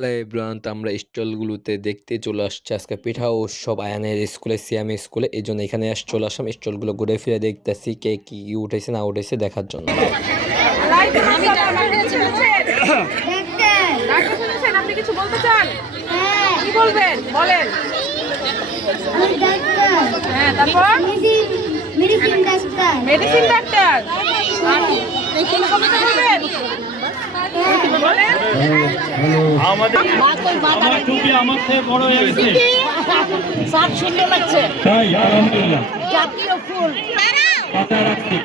Hello everyone, তো আমরা স্টলগুলোতে দেখতে চলে আসছি আজকে পিঠা উৎসব আয়ানের স্কুলে, সিয়ামি স্কুলে। এই জন্য এখানে চলে আসলাম স্টলগুলো ঘুরে ফিরে দেখতেছি কে কি উঠেছে না উঠেছে দেখার জন্য। আপনি কিছু বলতে চান? কি বলবেন বলেন। হ্যাঁ, তারপর মেডিসিন ডাক্তার। আমার টুপি আমার থেকে বড় হয়ে গেছে। সব সুন্দর লাগছে। তাই আলহামদুলিল্লাহ। জাতীয় ফুল। কথা রাখছি।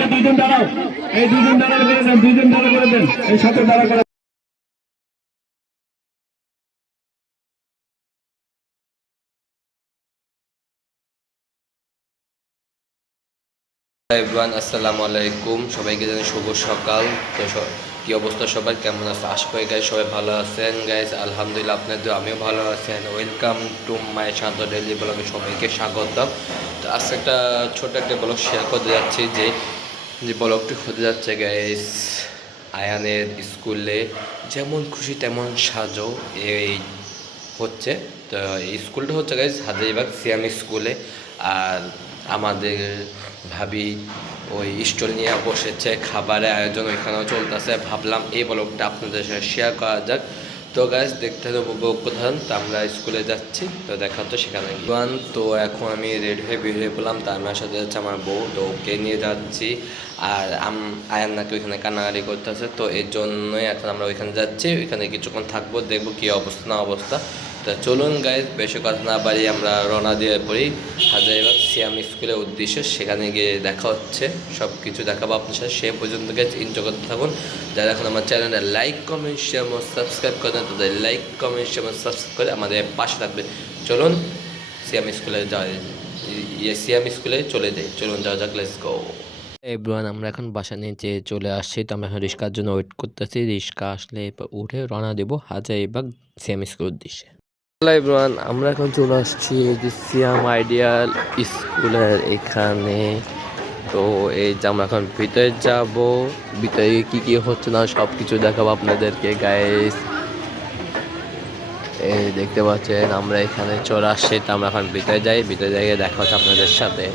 এই দুজন দাঁড়াও, এই দুজন দাঁড়া করে দেন, দুজন দাঁড়া করে দেন, এই সাথে দাঁড়া করে। এভরিওয়ান, আসসালামু আলাইকুম। সবাইকে জানাই শুভ সকাল। তো কি অবস্থা সবার, কেমন আছে? আশা করি গাইজ সবাই ভালো আছেন। গাইজ আলহামদুলিল্লাহ, আপনাদের আমিও ভালো আছেন। Welcome to my Shanto daily ব্লগে সবাইকে স্বাগতম। তো আজকে একটা ছোট একটা ব্লগ শেয়ার করতে যাচ্ছি, যে ব্লগটি হতে যাচ্ছে গাইজ আয়ানের স্কুলে যেমন খুশি তেমন সাজো এই হচ্ছে। তো এই স্কুলটা হচ্ছে গাইজ হাজারীবাগ সিয়াম স্কুলে। আর আমাদের ভাবি ওই স্টল নিয়ে বসেছে, খাবারের আয়োজন ওইখানেও চলতেছে। ভাবলাম এই ব্লগটা আপনাদের সাথে শেয়ার করা যাক। তো গাইজ দেখতে উপভোগ করতেন। তো আমরা স্কুলে যাচ্ছি, তো দেখা হচ্ছে সেখানে গিয়ে। তো এখন আমি রেডি হয়ে বের হয়ে পড়লাম। তার আমার সাথে যাচ্ছে আমার বউ, তো ওকে নিয়ে যাচ্ছি। আর আয়ান নাকি ওইখানে কান্নাকাটি করতেছে, তো এর জন্যই এখন আমরা ওইখানে যাচ্ছি। ওইখানে কিছুক্ষণ থাকবো, দেখবো কী অবস্থা না অবস্থা। তো চলুন গাইজ, বেশি কথা না বাড়ি আমরা রওনা দিয়ে পড়ি হাজারীবাগ সিয়াম স্কুলের উদ্দেশ্যে। সেখানে গিয়ে দেখা হচ্ছে, সব কিছু দেখাবো আপনার সাথে। সে পর্যন্ত গাইজ এনজয় করতে থাকুন। যারা এখন আমার চ্যানেলটা লাইক কমেন্ট শেয়ার এবং সাবস্ক্রাইব করেন, তাদের লাইক কমেন্ট শেয়ার এবং সাবস্ক্রাইব করে আমাদের পাশে থাকবে। চলুন সিয়াম স্কুলে সিয়াম স্কুলে চলে যাই। চলুন যাওয়া যাক, লেটস গো। এভরিওয়ান, আমরা এখন বাসা নিচে চলে আসছি। তো আমরা এখন রিক্সার জন্য ওয়েট করতেছি। রিক্সা আসলে উঠে রওনা দেবো হাজারীবাগ সিয়াম স্কুলের উদ্দেশ্যে। হ্যালো এভরিওয়ান, আমরা এখন চলে আসছি এই যে সিয়াম আইডিয়াল স্কুলের এখানে। তো এই যে আমরা এখন ভিতরে যাব, ভিতরে কি কি হচ্ছে না সব কিছু দেখাবো আপনাদেরকে গাইস। এই দেখতে পাচ্ছেন আমরা এখানে চলে আসছি। তো আমরা এখন ভিতরে যাই, ভিতরে যাই দেখা হচ্ছে আপনাদের সাথে।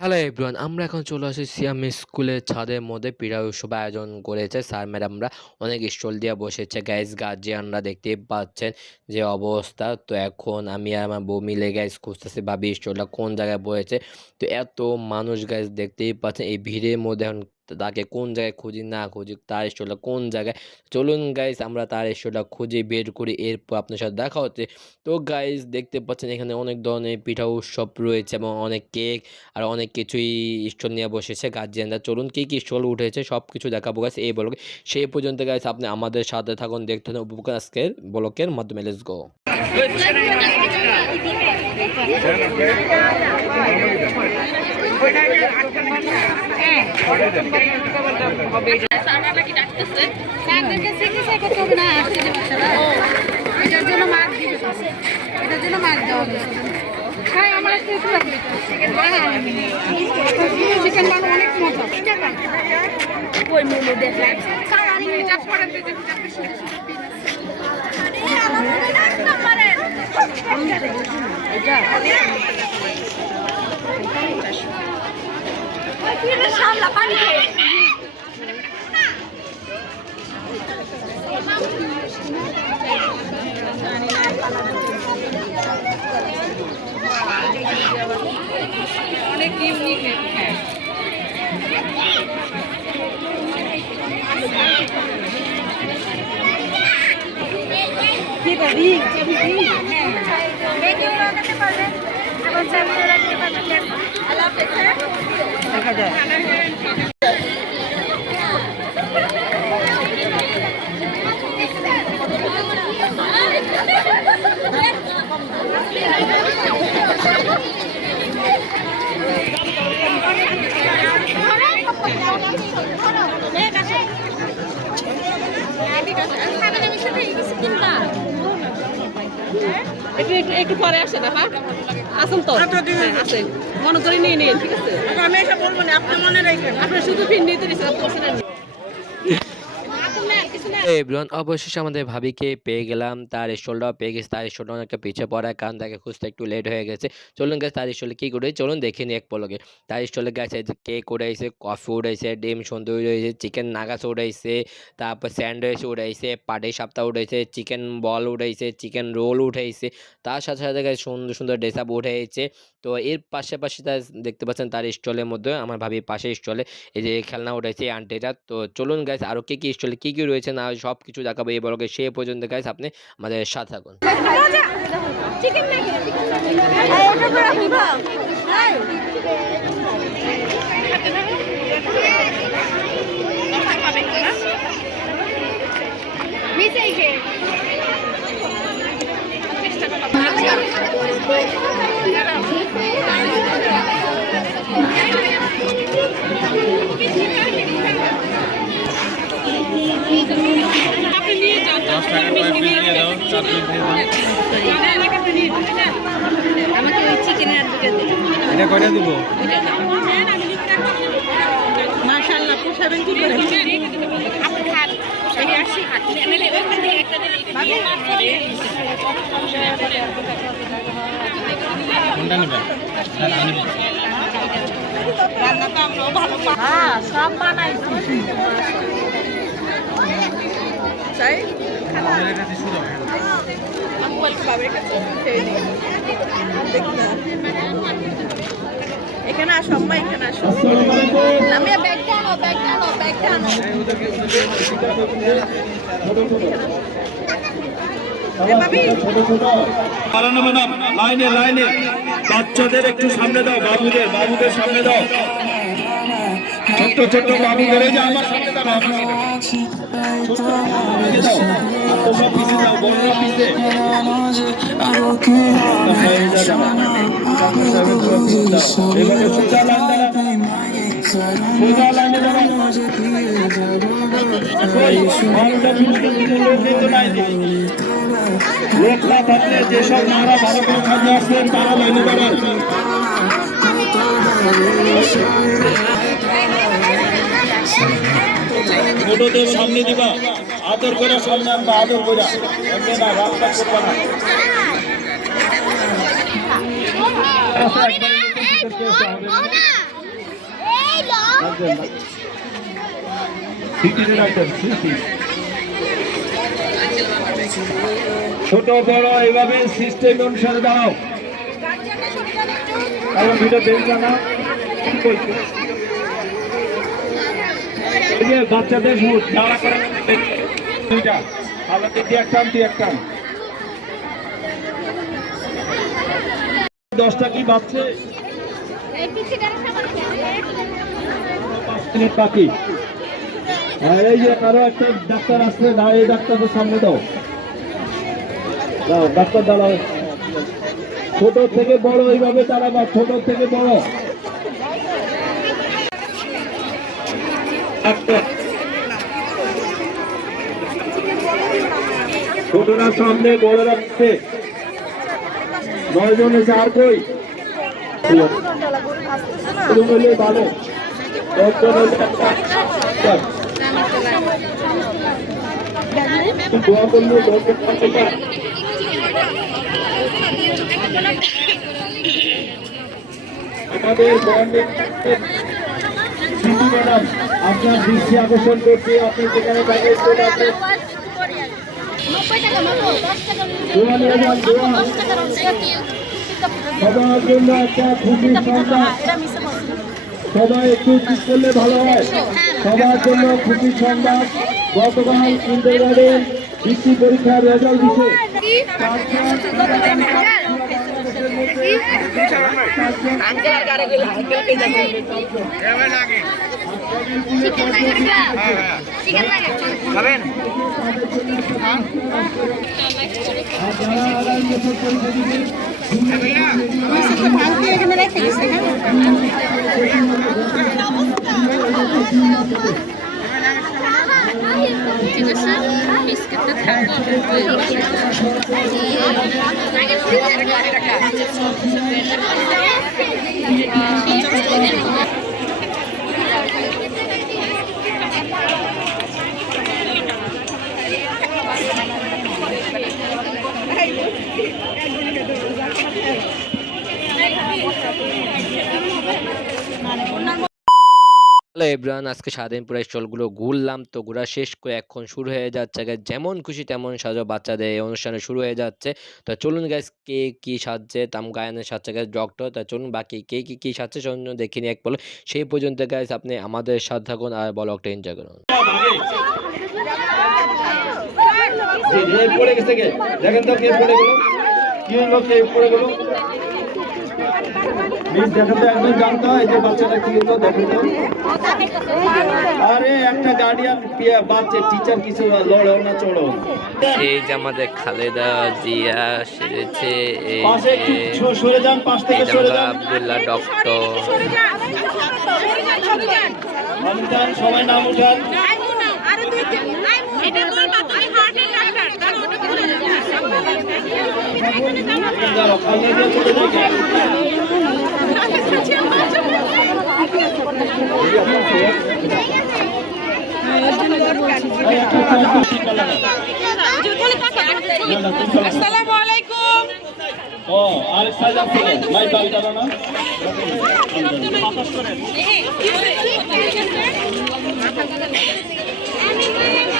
হ্যালো এভরিওয়ান, আমরা এখন চলে আসি সিয়াম স্কুলের ছাদের মধ্যে। পিঠা উৎসব আয়োজন করেছে স্যার ম্যাডামরা, অনেক স্টল দিয়ে বসেছে গাইজ। গার্জিয়ানরা দেখতে পাচ্ছেন যে অবস্থা। তো এখন আমি আর আমার বউ মিলে গাইজ খুঁজতেছি ভাবি স্টলটা কোন জায়গায় বসেছে। তো এত মানুষ গাইজ দেখতেই পাচ্ছেন, এই ভিড়ের মধ্যে এখন তাকে কোন জায়গায় খুঁজি না খুঁজি, তার স্টলটা কোন জায়গায়। চলুন গাইজ আমরা তার স্টলটা খুঁজে বের করি, এরপর আপনার সাথে দেখা হচ্ছে। তো গাইজ দেখতে পাচ্ছেন এখানে অনেক ধরনের পিঠা উৎসব রয়েছে এবং অনেক কেক আর অনেক কিছুই স্টল নিয়ে বসেছে গার্জিয়ানরা। চলুন কী কী স্টল উঠেছে সব কিছু দেখাবো গাইস এই ব্লগে। সেই পর্যন্ত গাইস আপনি আমাদের সাথে থাকুন, দেখতে থাকুন উপভোগ আজকের ব্লগের মাধ্যমে। Let's go. হ্যাঁ, আমার চিকেন বানো অনেক মজা। ওই মোমো দেখলাম সামলা পানি অনেক ইউনিক। দেখা যায় একটু পরে আসে না। হ্যাঁ আসুন তো, আছে মনে করে নিয়ে নিন, ঠিক আছে? আমি এটা বলবো না, আপনি মনে রাখবেন। আপনি শুধু ফিন নিতে দিচ্ছেন। এভরিওয়ান, অবশেষে আমাদের ভাবিকে পেয়ে গেলাম। তার স্টলটাও পেয়ে গেছি। তার স্টলটা অনেকটা পিছিয়ে পড়ার কারণ তাকে খুঁজতে একটু লেট হয়ে গেছে। চলুন গাইস তার স্টলে কি করে চলুন দেখে নিই এক পলকে। তার স্টলে গাইস এই যে কেক উঠাইছে, কফি উঠাইছে, ডিম সন্দেশ উঠাইছে, চিকেন নাগাস উঠাইছে, তারপর স্যান্ডউইচ উঠাইছে, পাটি সাপটা উঠাইছে, চিকেন বল উঠাইছে, চিকেন রোল উঠাইছে। তার সাথে সাথে গাইস সুন্দর সুন্দর ড্রেস আপ উঠাইছে। তো এর পাশাপাশি তার দেখতে পাচ্ছেন তার স্টলের মধ্যে আমার ভাবির পাশে স্টলে এই যে খেলনা উঠাইছে এই আন্টিটা। তো চলুন গাইস আরো কি স্টলে কি রয়েছে না সবকিছু দেখাবো এই ব্লগে। সে পর্যন্ত গাইস আপনি আমাদের সাথে থাকুন। আমাকে ওই চিকেনের এটা কয়টা দিব? মাশাআল্লাহ পোষাবেন কি করে? কোনটা নেবেন? সব বানাইছি চাই এখানে আসো আম্মা, এখানে আসো। আমি ব্যাগটা আনো, ব্যাগটা আনো, ব্যাগটা আনো। পালানো ম্যাডাম, লাইনে লাইনে বাচ্চাদের একটু সামনে দাও, বাবুদের সামনে দাও, ছোট্ট ছোট্ট বাবুদের এই যে আমার সামনে দাও, আমার সামনে দাও, আর তো সব পিছিয়ে দাও, বড়রা পিছিয়ে এবারে সোজা লাইনে দাঁড়াও, লোক না থাকলে যেসব মারা ভালো করে সামনে আসবেন তারা লাইনে দাঁড়ান। ছোটদের সামনে দিবা, আদর করে সামনে আনবা, আদর করে এমনি না রাস্তা করবা না। ছোট বড় এভাবে সিস্টেম অনুসারে দাও, কারণ ভিডিও দেখবে না। এই যে বাচ্চাদের দাঁড়া করে দুইটা আলাদা দিয়ে একটা তুই একটা 10টা কি বাচ্চে 5 মিনিট বাকি। আর এই যে আরো একটা ডাক্তার আসছে না, এই ডাক্তারের সামনে দাও, ডাক্তার দাঁড়াও, ছোট থেকে বড় এইভাবে দাঁড়াবা, ছোট থেকে বড় ছোটরা সামনে বড়রা পিছে, 9 জন এসে আর কই হলে ভালো, 10 জন হলে দোয়া করলে 10 জন আমাদের ম্যাডাম আপনার দৃষ্টি আকর্ষণ করতে আপনি যেখানে সবার জন্য একটা খুশির সংবাদ, সবাই একটু ঠিক করলে ভালো হয়। সবার জন্য খুশির সংবাদ, গতকাল কিন্ডারগার্টেন বৃত্তি পরীক্ষার রেজাল্ট দিছে। বিস্কিটটা থাকবে হ্যালো এভরিওয়ান, আজকে সারাদিন পুরো স্টলগুলো ঘুরলাম, তো ঘোরা শেষ করে এখন শুরু হয়ে যাচ্ছে guys, যেমন খুশি তেমন সাজো বাচ্চাদের এই অনুষ্ঠানে শুরু হয়ে যাচ্ছে। তো চলুন গাইস, কে কি সাজছে, তাম গায়নের সাজছে গাইস ডক্টর। তা চলুন বাকি কে কি সাজছে জন্য দেখিনি এক বলো। সেই পর্যন্ত গাইস আপনি আমাদের সাথে থাকুন আর ব্লগটা এনজয় করুন। পড়ে গেছে কে দেখেন তো, কে পড়ে গেল, কি হলো, কে পড়ে গেল প্লিজ দেখেন তো, একদম জানতে হয় যে বাচ্চাটা কি হলো, দেখেন তো। আরে একটা গার্ডিয়ান বাচ্চা টিচার কিছু লড়ো না চড়ো। এই যে আমাদের খালেদা জিয়া সেরেছে, এই পাশে একটু সরে যান, পাশ থেকে সরে যান। আব্দুল্লাহ ডক্টর, উঠান, সবাই নাম উঠান। দাঁড়াও, খালেদা জিয়া চলে যাই। আসসালামু আলাইকুম। ও আরেক সাইজ আছে ভাই, বালটা না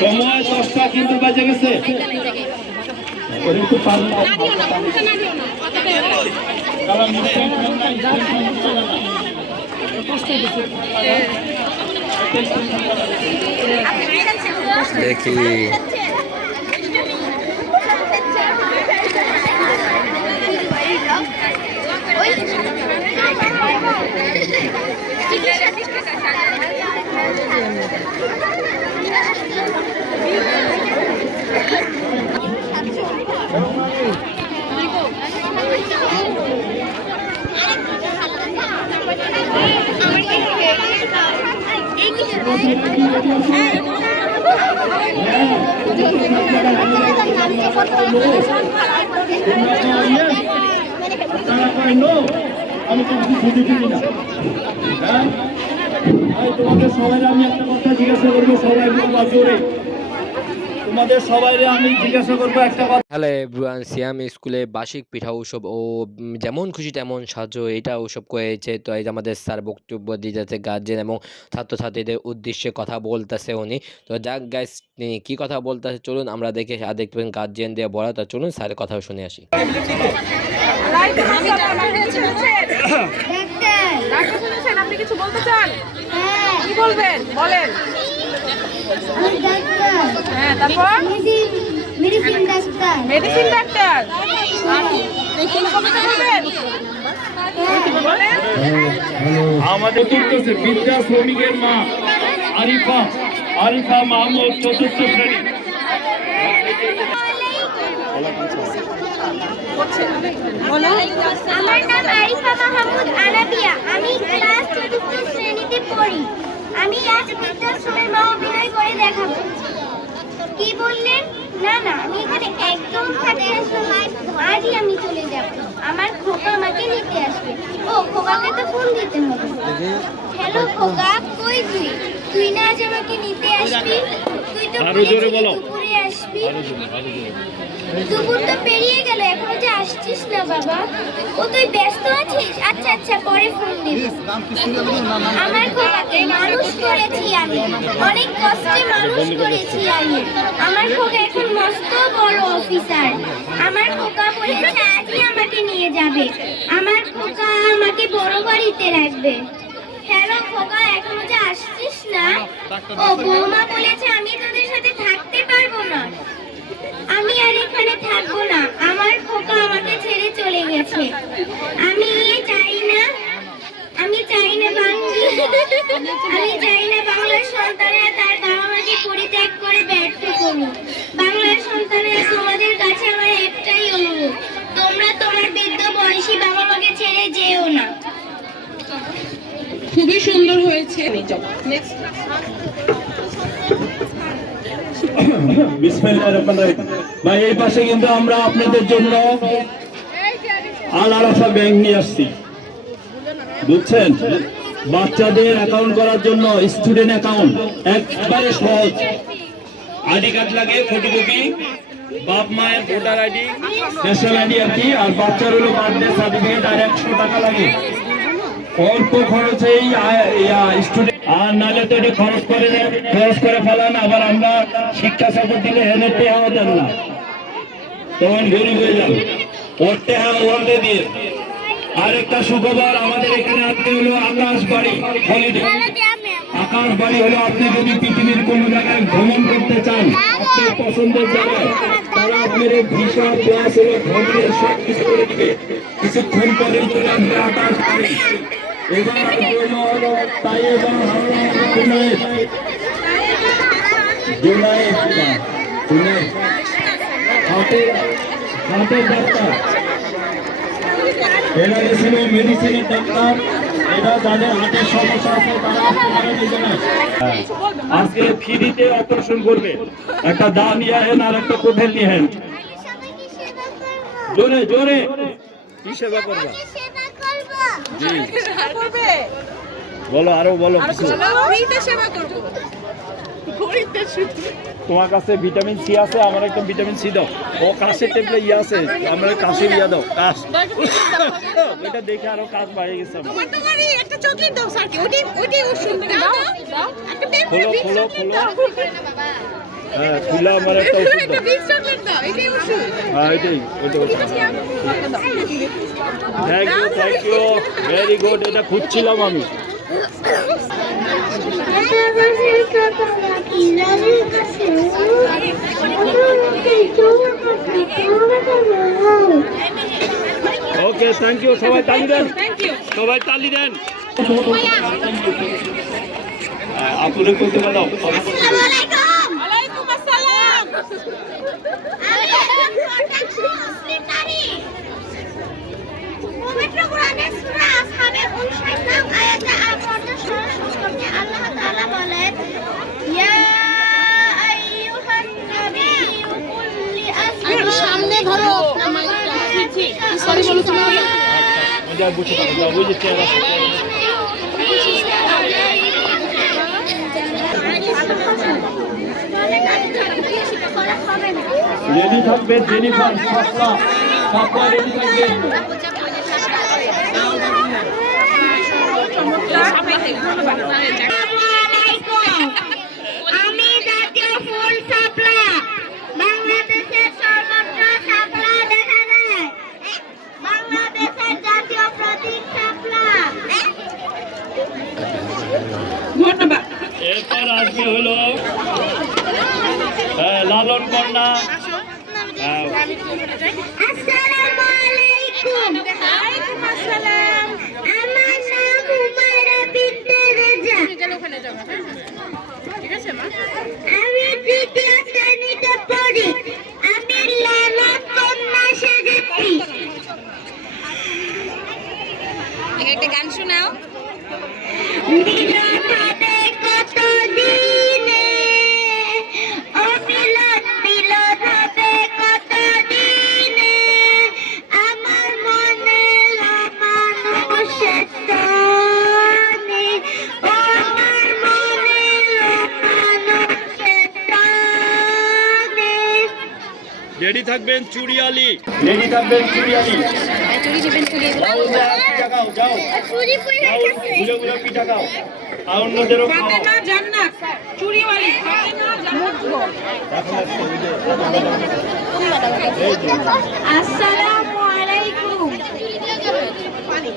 সময় 10টা কিন্তু বাজে গেছে। একটু পারলে দেখি আমি তো বুঝি দিই না। হ্যাঁ, তোমাদের সবাই আমি একটা কথা জিজ্ঞাসা করবো, সবাই জোরে তোমাদের সবাই আমি জিজ্ঞাসা করবো একটা কথা। হ্যালো এভরিওয়ান, সিয়াম স্কুলে বার্ষিক পিঠা উৎসব ও যেমন খুশি তেমন সাজো এটা উৎসব করেছে। তো এই যে আমাদের স্যার বক্তব্য দিতেছে গার্জেন এবং ছাত্রছাত্রীদের উদ্দেশ্যে কথা বলতেছে উনি। তো যাক গাইস, তিনি কি কথা বলতেছে চলুন আমরা দেখে আর দেখবেন গার্জেন দিয়ে বলা। তো চলুন স্যারের কথা শুনে আসি। আপনি কিছু বলতে চান? কি বলবেন বলেন। হ্যাঁ, তারপর মেডিসিন ডাক্তার। Medicine doctor. বলেন। আমাদের চতুর্থ বিদ্যা শ্রমিকের মা আরিফা মাহমুদ, চতুর্থ শ্রেণী। আমার নাম আরিফা মাহমুদ আরাবিয়া। আমি ক্লাস ৪র্থ শ্রেণীতে পড়ি। আমি আজ বৃদ্ধাশ্রমের মা অভিনয় করে দেখাবো। কি বললেন? না আমি এখানে একদম থাকতে আসলে আজই আমি চলে যাব। আমার খোকা আমাকে নিতে আসবে। ও, খোকাকে তো ফোন দিতে হবে। হ্যালো খোকা, কই তুই? তুই না আজ আমাকে নিতে আসবি? তুই তো দুপুরে আসবি। দুপুর তো পেরিয়ে গেল, এখনো যে আসছিস না বাবা। ও, তুই ব্যস্ত আছিস? আচ্ছা পরে ফোন দিবি। আমার খোকাকে মানুষ করেছি আমি, অনেক কষ্টে মানুষ করেছি আমি। আমার খোকা এখন মস্ত বড় অফিসার। আমার খোকা বলেছে আজই আমাকে নিয়ে যাবে। আমার খোকা আমাকে বড় বাড়িতে রাখবে। হ্যালো খোকা, এখনো যে আসছিস না? ও, বৌমা বলেছে আমি তোদের সাথে থাকতে পারবো না। আমি আর এখানে থাকবো না। আমার খোকা আমাকে ছেড়ে চলে গেছে। আমি চাই না বাংলার সন্তানেরা তার বাবা মাকে পরিত্যাগ করে ব্যর্থ করুক। বাংলার সন্তানেরা তোমাদের কাছে আমার একটাই অনুরোধ, তোমরা তোমার বৃদ্ধ বয়সী বাবা মাকে ছেড়ে যেও না। খুবই সুন্দর হয়েছে। ভাই, এই পাশে কিন্তু আমরা আপনাদের জন্য আল-আরাফা ব্যাংক নিয়ে আসছি, বুঝছেন? বাচ্চাদের অ্যাকাউন্ট করার জন্য স্টুডেন্ট অ্যাকাউন্ট একবারে সহজ। আইডি কার্ড লাগে, ফটোকপি, বাপ মায়ের ভোটার আইডি, ন্যাশনাল আইডি আর কি, আর বাচ্চার হলো বার্থডে সার্টিফিকেট, আর 100 টাকা লাগে। অল্প খরচেই স্টুডেন্ট আর নাহলে তো এটা খরচ করে ফেলান, আবার আমরা শিক্ষা সফর দিলে হেনে টেহাও দেন না, তখন গরিব হয়ে যান। ওর টেহা ওয়ার্ডে দিয়ে। আরেকটা সুখবর, আমাদের এখানে আজকে হলো আকাশবাড়ি হলিডে। আকাশবাড়ি হলো আপনি যদি পৃথিবীর কোন জায়গায় ভ্রমণ করতে চান আপনার পছন্দের জায়গায়, তারা আপনার ভিসা প্লাস হলো ভ্রমণের সব কিছু করে দিবে। কিছুক্ষণ পরেই চলে আসবে আকাশবাড়ি। এবার হলো তাই এবং হাতের ডাক্তার, এরা গেছিল মেডিসিনের ডাক্তার। এটা যাদের হাতের সমস্যা আছে তারা আজকে ফ্রিতে অপারেশন করবে। একটা দা নিয়ে হেন আর একটা কোঠেল নিয়ে হেন, জোরে জোরে কি সেবা করবা? জি বলো, আরো বলো কিছু। তোমার কাছে ভিটামিন সি আছে, আমার একটা ভিটামিন সি দাও। ও কাশের টেবলেট ইয়ে আছে, আমার কাশের ইয়া দাও, কাশ। ওইটা দেখে আরো কাশ বাড়ে গেছে। খোলো খোলো খোলো, হ্যাঁ খুলে আমার একটা ওষুধ দাও। হ্যাঁ এটাই, থ্যাংক ইউ ভেরি গুড। এটা খুঁজছিলাম আমি। ওকে থ্যাংক ইউ, সবাই তালি দেন, সবাই তালি দেন। আপনাদের করতে দাও। সামনে ধরো সরি বলো তুমি রেডি থাকবে জেনিফার, সাপলা রেডি থাকবে। আমি জাতীয় ফুল শাপলা, বাংলাদেশের সর্বত্র শাপলা দেখা যায়। বাংলাদেশের জাতীয় প্রতীক শাপলা। এরপর আজকে হলো লালন কন্যা। আসসালামু আলাইকুম। আসসালাম। আমার নাম হুমায়রা বিনতে রেজা। আমি তৃতীয় শ্রেণীতে পড়ি। আমি লালন কন্যা সেজেছি। একটা গান শোনাও। মিলন হবে কত দিনে, ও মিলন মিলন হবে কত দিনে, আমার মনে মানুষের টানে, ও আমার মনে মানুষের টানে। রেডি থাকবেন চুড়িয়ালি, রেডি থাকবেন চুড়িয়ালি। যাও যাও পিঠা খাও, যাও চুরি করে যাও, রেখেছে। ঘুরে ঘুরে পিঠা খাও, আর অন্যদেরও খাও। আসসালামু আলাইকুম।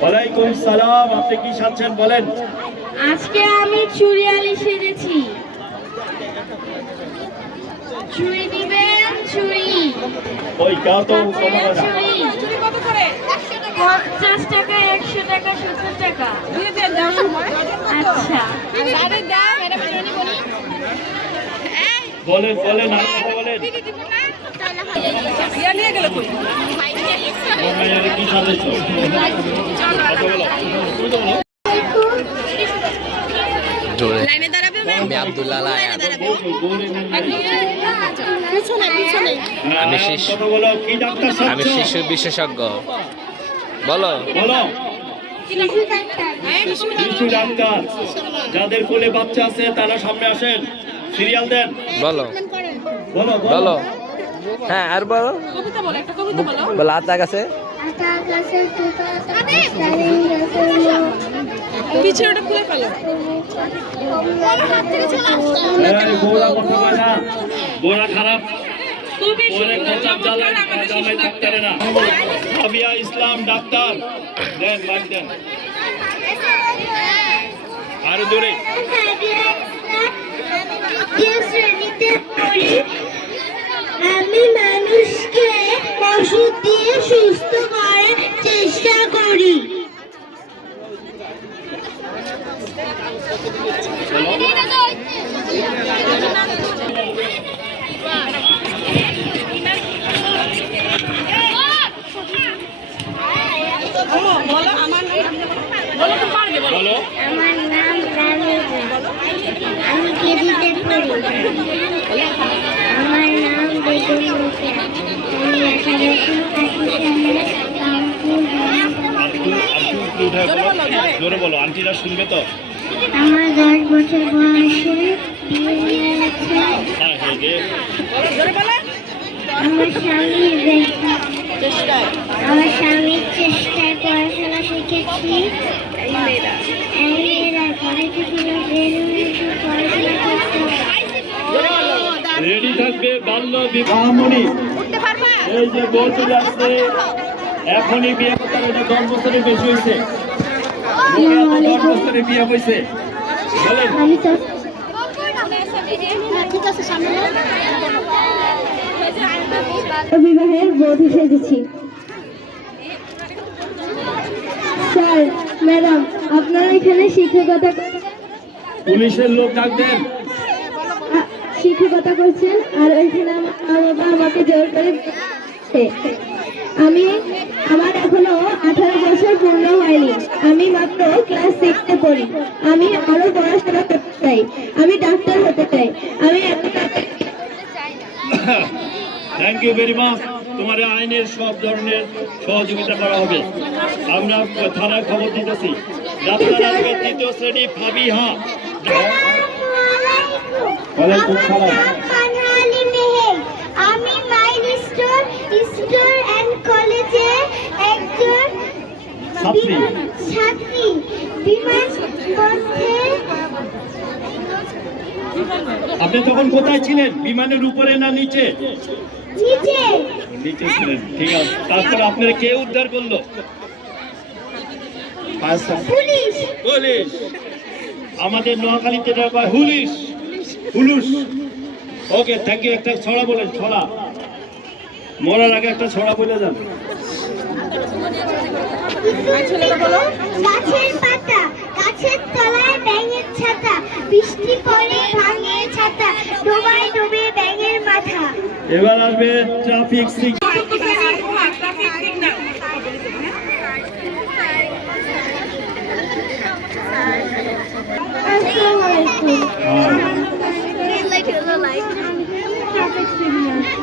ওয়ালাইকুম সালাম। আপনি কি সাজছেন বলেন? আজকে আমি চুড়িয়ালি সেজেছি। চুড়ি দিবেন? চুড়ি ওই গাও তো কম না। চুড়ি 50 টাকা, 100 টাকা, 70 টাকা। আচ্ছা বলেন বলেন, আর কথা বলেন। মায়ের কি সাজেছো? কথা বলো। জোরে আমি আব্দুল্লাহ আয়াত, আমি শিশু, কথা বলো, কি ডাক্তার সাজছো? আমি শিশু বিশেষজ্ঞ। বলো বলো। শিশু ডাক্তার। শিশু ডাক্তার। যাদের কোলে বাচ্চা আছে তারা সামনে আসেন, সিরিয়াল দেন। বলো বলো বলো। হ্যাঁ আর বলো, কবিতা বলো, একটা কবিতা বলো। বলো। আর তার কাছে আকাশের টুকরা তারে গাছের পিছনে ওটা খুলে ফেলো। এই বোরা কথা বলে না, বোরা খারাপ। পরে কথা জ্বালায় জামাই থাকতে পারে না। রাবিয়া ইসলাম ডাক্তার, দেন লাইক দেন আরো জোরে। আমি মানুষকে ওষুধ দিয়ে সুস্থ করার চেষ্টা করি। বলো আমার নাম, বলো তো পারবে, বলো। আমার নাম রামিজা, আমি কেজিতে পড়ি। আমার নাম বেগম রোকেয়া, আমি লেখালেখি জোরে বলো, আন্টিরা শুনবে তো। আমার 10 বছর বয়সে বিয়ে হয়েছে। আমার স্বামীর চেষ্টায় পড়াশোনা শিখেছি। এই মেয়েরা ঘরে থেকে পড়াশোনা করতে রেডি থাকবে বাল্য বিবাহমণি। এই যে বউ চলে আসছে, এখনই বিয়ে করতে হবে, 10 বছরের বেশি হয়েছে। 10 বছরে বিয়ে হয়েছে বলেন। আমি তো বিবাহের বধূ সেজেছি। স্যার, ম্যাডাম, আপনারা এখানে শিক্ষকতা পুলিশের লোক ডাকবেন। শিক্ষকতা করছেন, আর ওইখানে আমার বাবা আমাকে জোর করে আমার এখনো 18 বছর পূর্ণ হয়নি। আমি মাত্র ক্লাস 6-এ পড়ি। আমি আরো পড়াশোনা করতে চাই। আমি ডাক্তার হতে চাই। আমি থ্যাংক ইউ ভেরি মাচ। তোমার আইনের সব ধরনের সহযোগিতা করা হবে। আমরা থানায় খবর দিতেছি। ডাক্তার আসবে 3য় শ্রেণী ফাবিহা। ওয়ালাইকুম সালাম। আমি মাইলস্টোন স্কুল এন্ড কলেজে একজন ছাত্রী। আপনি তখন কোথায় ছিলেন? বিমানের উপরে না নিচে? নিচে। নিচে ছিলেন, ঠিক আছে। তারপর আপনারা কে উদ্ধার করলো? পুলিশ। পুলিশ। আমাদের নোয়াখালীতে police. Police. Okay, thank you. একটা ছড়া বলেন, ছড়া। মরার আগে একটা ছড়া বলে যান। গাছের পাতা, গাছের তলায় ব্যাঙের ছাতা, বৃষ্টি পড়ে ভাঙে ছাতা, ডোবায় ডোবে ব্যাঙের মাথা। এবার আসবে ট্রাফিক সিগন্যাল।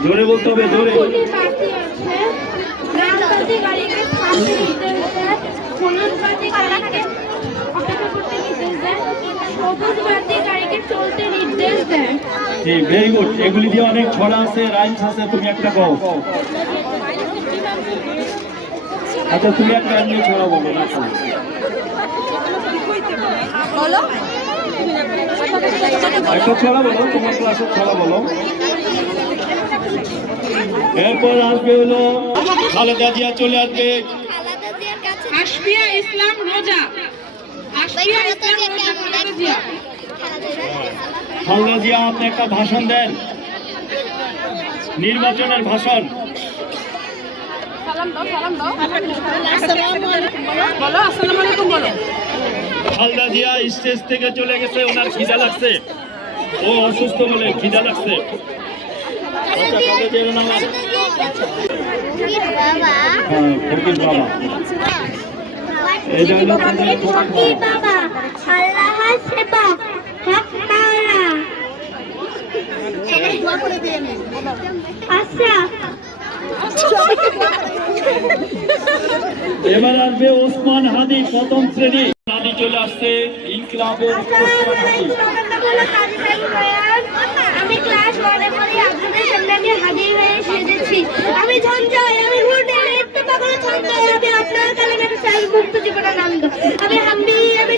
জোরে বলতে হবে, জোরে। Very good. এগুলি দিয়ে অনেক ছড়া আছে, রাইমস আছে। তুমি একটা কও। আচ্ছা, তুমি একটা এমনি ছড়া বলো না। বলো একটা ছড়া বলো, তোমার ক্লাসের ছড়া বলো। এরপর আসবে হলো খালেদা জিয়া, চলে আসবে। আশফিয়া ইসলাম রোজা। আশফিয়া ইসলাম রোজা, খালেদা জিয়া। খালেদা জিয়া, আপনি একটা ভাষণ দেন, নির্বাচনের ভাষণ। সালাম দাও, সালাম দাও। বলো আসসালামু আলাইকুম বলো। খালেদা জিয়া স্টেজ থেকে চলে গেছে, ওনার খিদা লাগছে। ও অসুস্থ বলে খিদা লাগছে। আচ্ছা, খালেদা জিয়ার নাম আছে? হ্যাঁ, ফকির বাবা। এটা হলো ফকির বাবা, আল্লাহর সেবা, হক মাওলা। আচ্ছা, এবার আসবে ওসমান হাদি, 1ম শ্রেণী। হাদি চলে আসছে, ইনকিলাবের ওসমান হাদি। আমি ক্লাস 1-এ পড়ি, আপনাদের সামনে আমি হাজির হয়ে সেজেছি। আমি ঝঞ্ঝাই, আমি হুডের ইত্তেফাক করে ঝঞ্ঝাই, আমি আপনার কালামে একটা মুক্ত জীবনানন্দ। আমি হাম্বি, আমি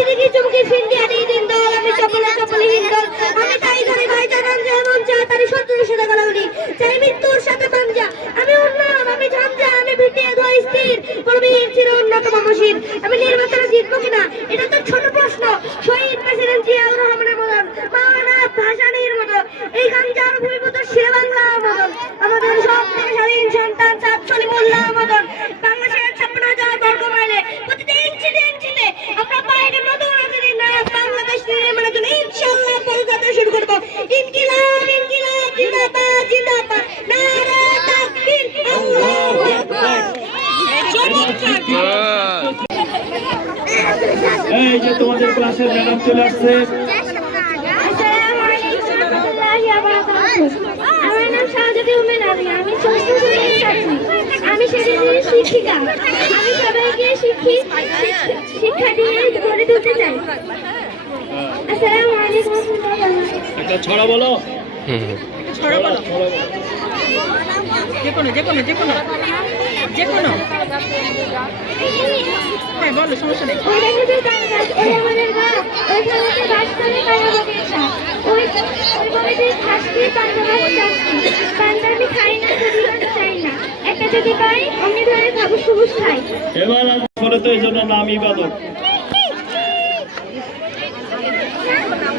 ঝিলিকি চুমকি ফিন্দি আদি দিন দল আমি চপলে চপলে হিন্দল আমি তাই ধরে ভাই জানান যে এমন চা তারি শত্রুর সাথে গলাগলি চাই মৃত্যুর সাথে পাঞ্জা আমি উন্নয়ন আমি ঝঞ্ঝা আমি ভিটিয়ে ধোয়া স্থির প্রবীর চির উন্নত মমশির আমি নির্বাচনে জিতবো কিনা এটা তো ছোট প্রশ্ন শহীদ প্রেসিডেন্ট জিয়াউর রহমানের মতন মাওলানা ভাসানীর মতন এই গাঞ্জার ভূমিপুত্র শেরে বাংলা মতন আমাদের সব থেকে স্বাধীন সন্তান চাঁদ সলিমুল্লাহ মতন বাংলাদেশের 56,000 বর্গ মাইলে প্রতিটি ইঞ্চিতে আমরা বাইরে নতুন নতুন নায়ক বাংলাদেশ নির্মাণের জন্য ইনশাআল্লাহ পদযাত্রা শুরু করব ইনকিলাব ইনকিলাব জিন্দাবাদ জিন্দাবাদ নারা তাকবীর আল্লাহু আকবার এই যে তোমাদের ক্লাসের ম্যাডাম চলে আসছে। আসসালামু আলাইকুম ওয়া রাহমাতুল্লাহি ওয়া বারাকাতুহু আমার নাম শাহজাদি উম্মে নাদিয়া আমি ষষ্ঠ শ্রেণীর ছাত্রী আমি সেদিনের শিক্ষিকা আমি সবাইকে শিক্ষা দিয়ে গড়ে তুলতে চাই আসসালামু আলাইকুম ওয়া রাহমাতুল্লাহি একটা ছড়া বলো। ছড়া বলো যে কোনো হ্যাঁ বলো সমস্যা নেই ওই দেখো কাঙ্গাস ওই আমাদের গা ওই খালাতে বাস করে কারাবকের সাথ ওই বড়িতে খাসকি পান্ডাবাস চাষকি পান্ডা আমি খাই না যদি চাই না একটা যদি পাই অমনি ধরে খাবো সবুজ খাই এবার করে তো এই জন্য নাম ইবাদত।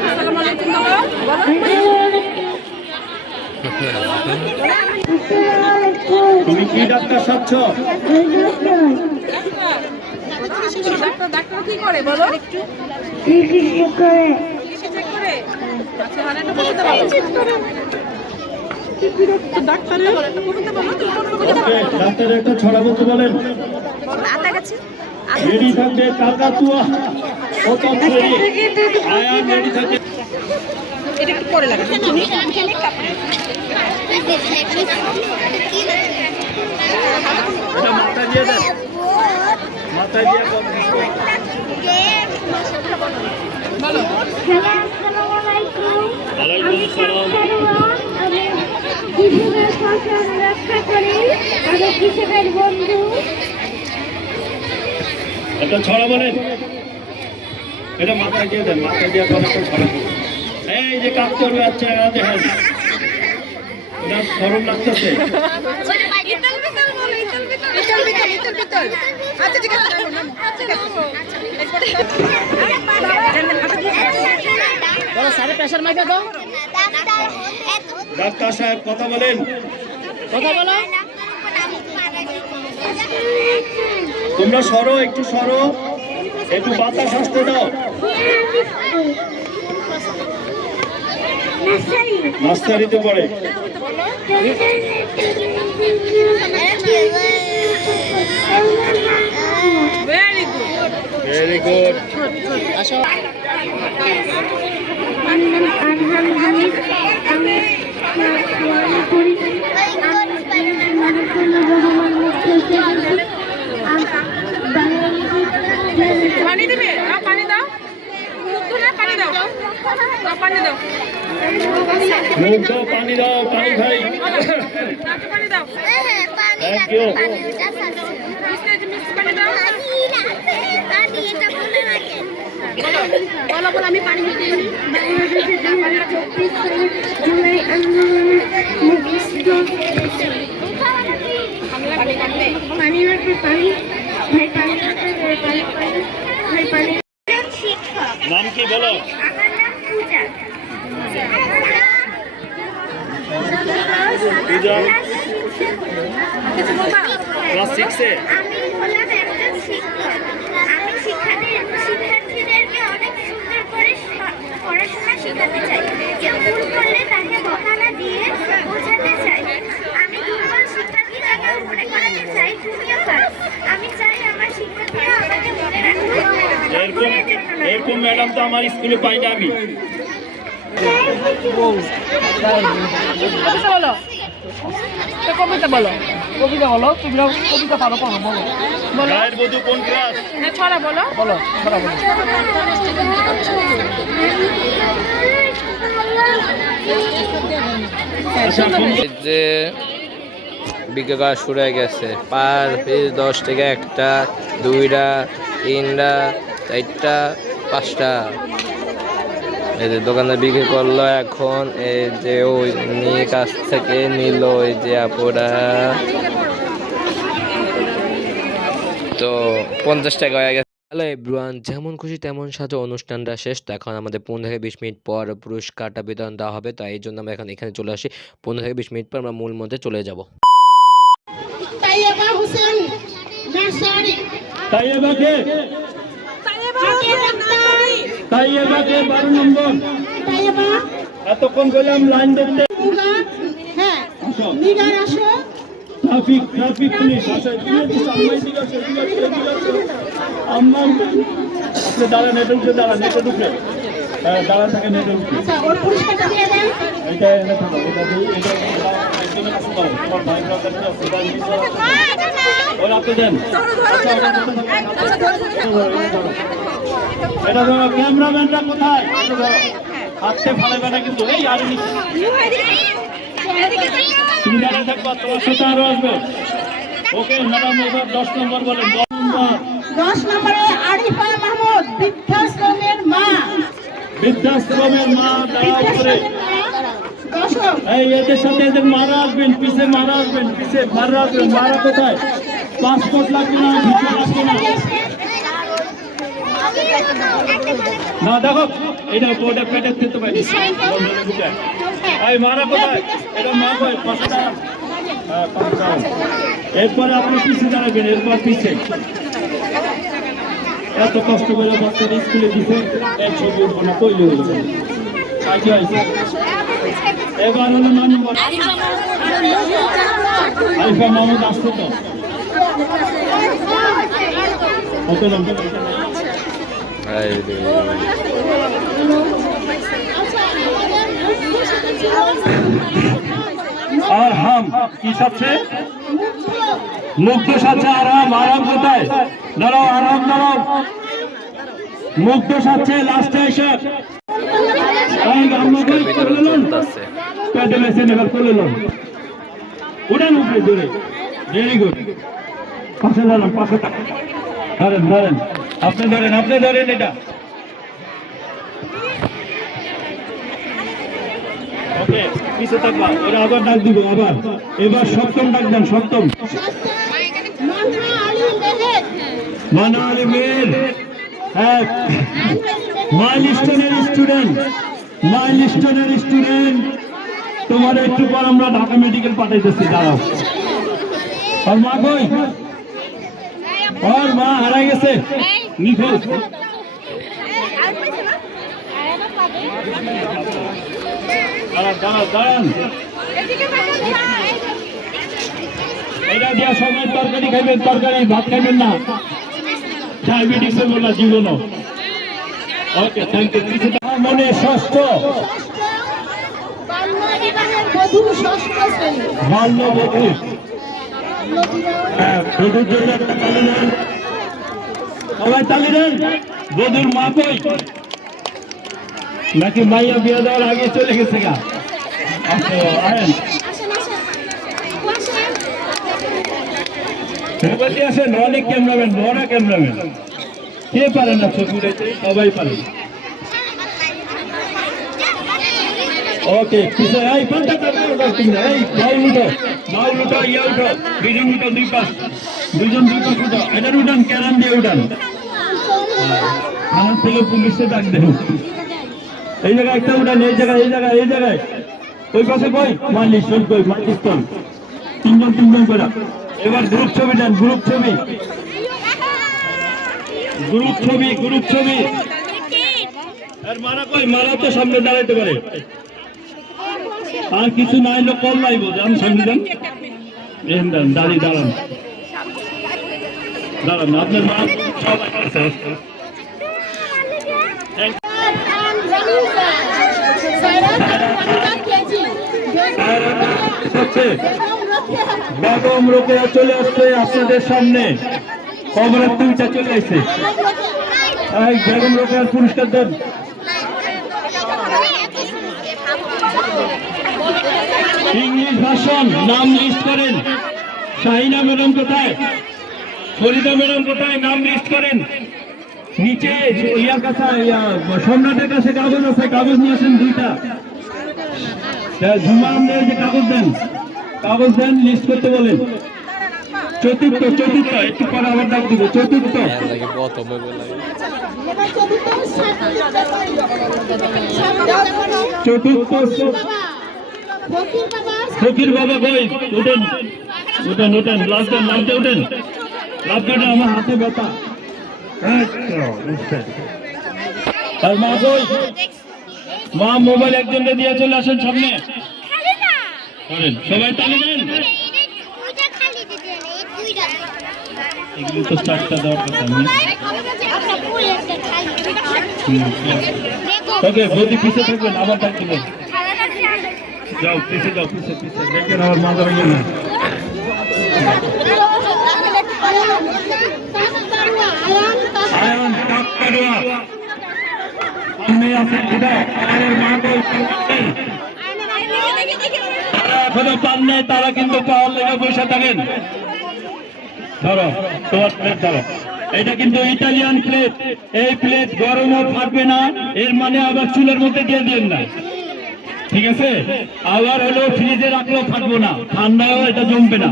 আসসালামু আলাইকুম বলো তুমি কি ডাক্তার সাচ্ছ? ডাক্তার কি করে বলো একটু চিকিৎসা করে আচ্ছা মানে একটা কবিতা বলো ডাক্তারের বলো একটা কবিতা বলো ডাক্তারের একটা ছড়া বলতে বলেন। আতা গাছে রেডি থাকবে কাকাতুয়া প্রথম শ্রেণী আয়ান রেডি থাকবে। এটা একটু পরে লাগে তুমি এটা মাথায় দিয়ে দেন, মাথায় দিয়ে বলো আসসালামু আলাইকুম ওয়ালাইকুম আসসালাম। আমি কৃষকের ফসল রক্ষা করি আমি কৃষকের বন্ধু একটা ছড়া বলেন। এটা মাথায় দিয়ে দেন, মাথায় দিয়ে একটা ছড়া। এই যে কাজ করবে আচ্ছা দেখেন এটা গরম লাগতেছে। আচ্ছা ঠিক আছে বলো সারে প্রেসার মাইকা দাও ডাক্তার সাহেব কথা বলেন। তোমরা সরো, একটু সরো, একটু বাতাস আসতে দাও। নার্সারিতে পড়ে। Very good very good. আসো আমার নাম আরহাম হামিদ আমি পড়ি পানি দিবে পানি দাও পানি দাও পানি দাও মুখ দাও, পানি দাও, পানি খাই। পানি দাও থ্যাংক ইউ। পানি দাও বলো বলো আমি পানি দিতে বাংলাদেশে 2024 সালের জুলাই আন্দোলনের মুখস্থ পানি রাখবে পানি ভাই পানি রাখবে পানি ভাই পানি শিক্ষক নাম কি বলো? আমার নাম পূজা পূজা ক্লাস 6 এ। আমি হলাম একজন শিক্ষক আমি শিক্ষার্থীদেরকে অনেক সুন্দর করে পড়াশোনা শেখাতে চাই কেউ ভুল করলে তাকে বকা না দিয়ে বোঝাতে চাই আমি দুর্বল শিক্ষার্থীদেরকে মনে করাতে চাই তুমিও পারো আমি চাই আমার শিক্ষার্থীরা আমাকে মনে রাখবে এরকম ম্যাডাম তো আমার স্কুলে পাই না আমি। কবিতা বলো তুমি কবিতা পারো বলো গায়ের বধূ কোন ক্লাস? ছড়া বলো ছড়া বলো আচ্ছা যে বিজ্ঞ কাজ শুরু হয়ে গেছে পার পিস 10 টাকা একটা 2টা 3টা 4টা 5টা। এই যে দোকানে বিক্রি করলো এখন, এই যে ওই নিয়ে কাছ থেকে নিল ওই যে আপুরা, তো 50 টাকা হয়ে গেছে। হ্যালো এভরিওয়ান, যেমন খুশি তেমন সাজো অনুষ্ঠানটা শেষ। তো এখন আমাদের 15 থেকে 20 মিনিট পর পুরস্কারটা বিতরণ দেওয়া হবে, তো এই জন্য আমরা এখন এখানে চলে আসি। 15 থেকে 20 মিনিট পর আমরা মূল মধ্যে চলে যাব। তাইয়েবা হোসেন নার্সারি, তাইয়েবাকে 12 নম্বর। তাইয়েবা এতক্ষণ বললাম লাইন ধরতে। হ্যাঁ নিগার আসো, ট্রাফিক পুলিশ আসে। আম্মা আপনি দাঁড়ান, নেটে উঠে দাঁড়ান, নেটে ঢুকে দাঁড়ান থাকে, নেটে উঠে আচ্ছা ওর পুরস্কারটা দিয়ে দেন। এটা এনে থাকো, এটা দিই, এটা একজনের কাছে দাও, তোমার ভাই ব্রাদার আছে, ওরা আপনি দেন। এটা ধরো, ক্যামেরাম্যানরা কোথায়? হাতে ফালাইবে না কিন্তু। এই আরে তুমি দাঁড়িয়ে থাকবা, তোমার সাথে আরো আসবে। ওকে ম্যাডাম, এবার 10 নম্বর বলেন। 10 নম্বরে আরিফা মাহমুদ, বৃদ্ধাশ্রমের মা। বৃদ্ধাশ্রমের মা দাঁড়াও করে। দর্শক এই এদের সাথে এদের মারা আসবেন, পিছে মারা আসবেন, পিছে মারা আসবেন। মারা কোথায়? পাসপোর্ট লাগবে না, ভিসা লাগবে না। না দেখো, এটা বোর্ডে পেটের দিতে পারি। এই মারা কোথায়? এটা মা কয়, পাশে দাঁড়ান। হ্যাঁ, পাশে দাঁড়ান। এরপরে আপনি পিছিয়ে দাঁড়াবেন, এরপর পিছে। এত কষ্ট করে বাচ্চারা স্কুলে দিতে, এই ছবি উঠবো না, কইলে হয়েছে। এবার হলো নাম আরিফা মাহমুদ আসতো তো। আর হাম কি সাথে মুগ্ধ সাথে আরাম। আরাম কোথায়? দাঁড়াও, আরাম দাঁড়াও। মুগ্ধ সাথে লাস্টে এসে উড়ান উপরে ধরে। Very good. পাশে দাঁড়ান, পাশে ধরেন, ধরেন, আপনি ধরেন, আপনি ধরেন এটা। ওকে, পিছে থাকবা, ওরা আবার ডাক দিব। আবার এবার সপ্তম ডাক দেন, সপ্তম। মানা আলী মেয়ের মাইলস্টোনের স্টুডেন্ট, মাইলস্টোনের স্টুডেন্ট। তোমার একটু পর আমরা ঢাকা মেডিকেল পাঠাইতেছি, দাঁড়াও। আর মা কই? ওর মা হারা গেছে, নিখোঁজ। দাঁড়ান, এটা দেওয়ার সময় তরকারি খাইবেন, তরকারি ভাত খাইবেন না, ডায়াবেটিস এর বলা জীবন। ওকে, থ্যাংক ইউ। মনে ষষ্ঠ বাল্যবধূ, বধূর জন্য একটা তালি দেন, সবাই তালি দেন। বধূর মা কই? নাকি মাইয়া বিয়ে দেওয়ার আগে চলে গেছে গা? আসেন, অনেক ক্যামেরাম্যান, বড় ক্যামেরাম্যান। কে পারে না ছবি উঠাইতে? সবাই পারে। ওকে, পিছে এই পাঁচটা এই বাউল উঠো, বাউল উঠো, ইয়ে উঠো, দুজন উঠো, দুই পাশ, দুজন দুই পাশ উঠো। এটার উঠান, ক্যারাম দিয়ে উঠান। আমার থেকে পুলিশে ডাক দেব। এই জায়গায় একটা উঠান, এই জায়গায়, এই জায়গায়, এই জায়গায়। ওই পাশে কই? মালিশ কই? মালিশ কই? তিনজন তিনজন করে। এবার গ্রুপ ছবি দেন, গ্রুপ ছবি, গ্রুপ ছবি, গ্রুপ ছবি। আর মারা কই? মারা তো সামনে দাঁড়াইতে পারে। আর কিছু না এলো কল লাইব, যান সামনে যান, দেন, দাঁড়িয়ে দাঁড়ান, দাঁড়ান। আপনার মা সবাই আছে। বেগম রোকেয়া চলে আসছে আপনাদের সামনে। খবরের দুইটা চলে আসছে। বেগম রোকেয়ার পুরস্কার দেন। ইংলিশ ভাষণ নাম লিস্ট করেন। শাহিনা ম্যাডাম কোথায়? ফরিদা ম্যাডাম কোথায়? নাম লিস্ট করেন। নিচে ইয়ার কাছে সম্রাটের কাছে কাগজ আছে, কাগজ নিয়ে আসেন 2টা। ঝুমা আমাদের যে কাগজ দেন লিস্ট করতে বলেন। চতুর্থ একটু পরে আবার ডাক দিব। চতুর্থ ফকির বাবা কই? উঠেন লাভ দেন আমার হাতে ব্যথা। আর মা কই? মা মোবাইল একজনকে দিয়ে চলে আসেন সামনে। করেন সবাই তালি দেন। এগুলো তো 4টা দেওয়ার কথা না। ওকে বদি পিছে থাকবেন, আবার ডাক দিবেন। যাও পিছে দেখেন আমার মা দাঁড়িয়ে না। আয়ন কাকড়ুয়া সামনে আছে। আয়নের মা কই? তারা এখনো পান নাই, তারা কিন্তু পাওয়ার লেগে বসে থাকেন। ধরো তোমার প্লেট ধরো। এটা কিন্তু ইটালিয়ান প্লেট। এই প্লেট গরমও ফাটবে না, এর মানে আবার চুলের মধ্যে দিয়ে দেন না, ঠিক আছে? আবার হলো ফ্রিজে রাখলেও ফাটবো না, ঠান্ডাও এটা জমবে না।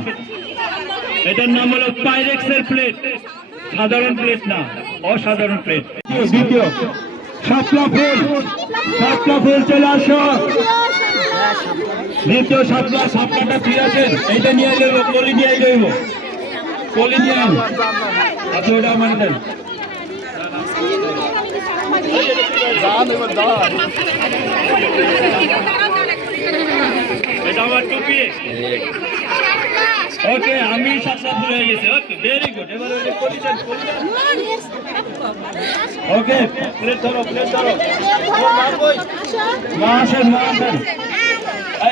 এটার নাম হলো পাইরেক্সের প্লেট, সাধারণ প্লেট না, অসাধারণ প্লেট। দ্বিতীয় শাপলা ফুল চলে আসো। দ্বিতীয় শাপলাটা ঠিক আছে, এইটা নিয়ে যাবো, কলি নিয়ে যাইব, কলি নিয়ে আন। আচ্ছা ওটা আমার দেন। এটা আমার টুপি। ওকে আমি শাপলা ফুল হয়ে গেছে। Okay very good. এবার ওই কলি দেন। ওকে প্লেট ধরো। মা আসেন।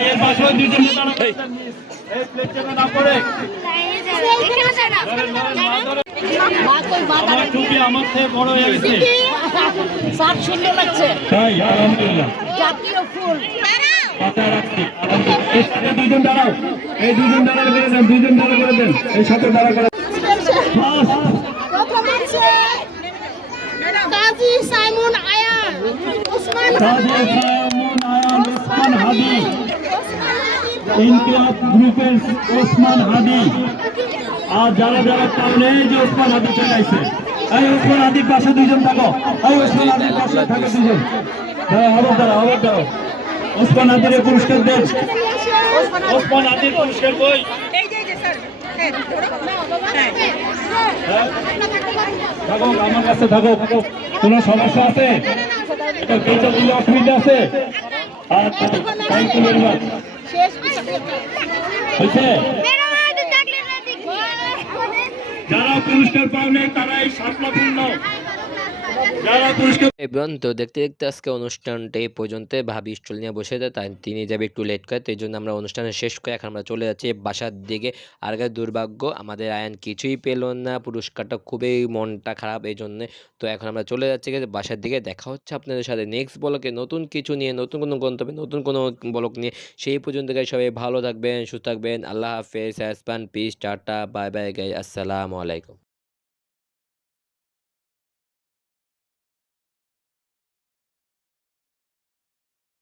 এর পাশে 2জন দাঁড়ান। এই প্লেট যেন না পড়ে। আমার টুপি আমার থেকে বড় হয়ে গেছে। সুন্দর লাগছে। তাই আলহামদুলিল্লাহ। জাতীয় ফুল মাথায় রাখছি। এর সাথে 2জন দাঁড়াও। এই 2জন দাঁড়া করে দেন। 2জন দাঁড়া করে দেন। এই সাথে দাঁড়া করে। প্রথম আছে কাজী সাইমন আয়ান ওসমান হাদি, ইনকিলাব গ্রুপের ওসমান হাদি। আর যারা টাউনে যে ওসমান হাদি চলে আসছে, এই ওসমান হাদির পাশে 2জন থাকো। এই ওসমান হাদির পাশে থাকে 2জন। আবার দাঁড়াও। ওসমান হাদির পুরস্কার দেন। ওসমান হাদির পুরস্কার কই? থাকো আমার কাছে থাকো। কোন সমস্যা আছে? অসুবিধা আছে? আচ্ছা থ্যাংক ইউ ভেরি মাচ। হয়েছে? যারা পুরস্কার পাওনে তারা এই শাপলা ফুল নাও। যারা পুরস্কার এভরিওয়ান, তো দেখতে আজকে অনুষ্ঠানটা এই পর্যন্ত। ভাবি স্টল নিয়ে বসে যায়, তাই তিনি যাবে একটু লেট করে, তো এই জন্য আমরা অনুষ্ঠানে শেষ করে এখন আমরা চলে যাচ্ছি বাসার দিকে। আর দুর্ভাগ্য আমাদের আয়ান কিছুই পেল না, পুরস্কারটা খুবই মনটা খারাপ এই জন্যে। তো এখন আমরা চলে যাচ্ছি বাসার দিকে। দেখা হচ্ছে আপনাদের সাথে নেক্সট ব্লকে নতুন কিছু নিয়ে, নতুন কোনো গন্তব্যে, নতুন কোনো ব্লক নিয়ে। সেই পর্যন্ত গাইজ সবাই ভালো থাকবেন, সুস্থ থাকবেন। আল্লাহ হাফেজ, piece, tata, bye bye guys, আসসালামু আলাইকুম।